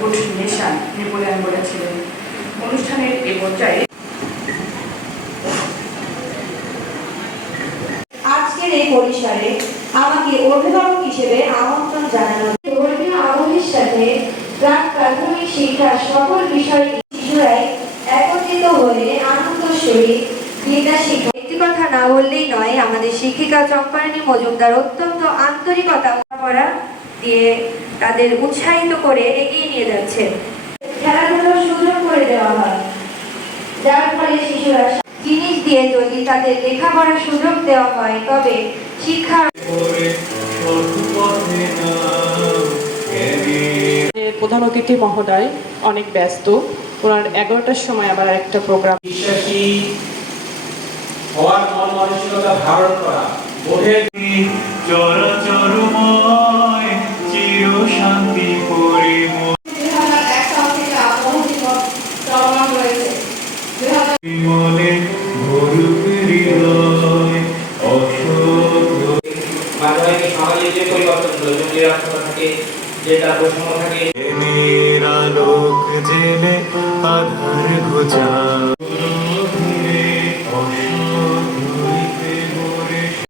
Good nation Napoleon বলেছিলেন। অনুষ্ঠানের এ পর্যায়ে আজকের এই পরিসরে আমাকে অভিভাবক হিসেবে আমন্ত্রণ জানানো ধর্মীয় আবহের সাথে প্রাক প্রাথমিক শিক্ষার সকল বিষয় শিশুরাই একত্রিত হলে আনন্দ সহিত বিদ্যা শিক্ষা একটি কথা না বললেই নয় আমাদের শিক্ষিকা চম্পারানী মজুমদার অত্যন্ত আন্তরিকতা করা দিয়ে তাদের উৎসাহিত করে এগিয়ে নিয়ে যাচ্ছে। খেলাধুলোর সুযোগ করে দেওয়া হয়। যার ফলে শিশুরা জিনিস দিয়ে যদি তাদের লেখাপড়ার সুযোগ দেওয়া হয় তবে শিক্ষা প্রধান অতিথি মহোদয় অনেক ব্যস্ত ওনার এগারোটার সময় আবার একটা প্রোগ্রাম বিশ্বাসী হওয়ার মন মানসিকতা ধারণ করা। বোধের চরচরময় বিমলে ভরুক হৃদয় মাধ্যমিক সামাজিক যে পরিবর্তনগুলো যে নিরক্ষরতা থাকে যেটা বৈষম্য থাকে মেয়েরা লোক জেলে আধার ঘুচা।